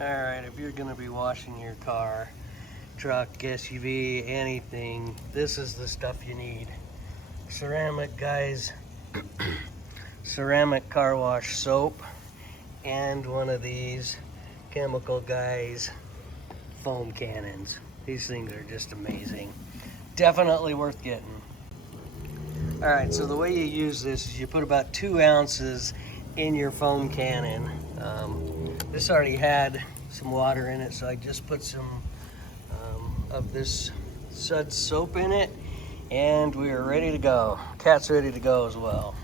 Alright, if you're gonna be washing your car, truck, SUV, anything, this is the stuff you need. Ceramic, guys. Ceramic car wash soap and one of these chemical guys foam cannons. These things are just amazing. Definitely worth getting. Alright, so the way you use this is you put about 2 ounces in your foam cannon. This already had some water in it, so I just put some of this Suds soap in it, and we are ready to go. Cat's ready to go as well.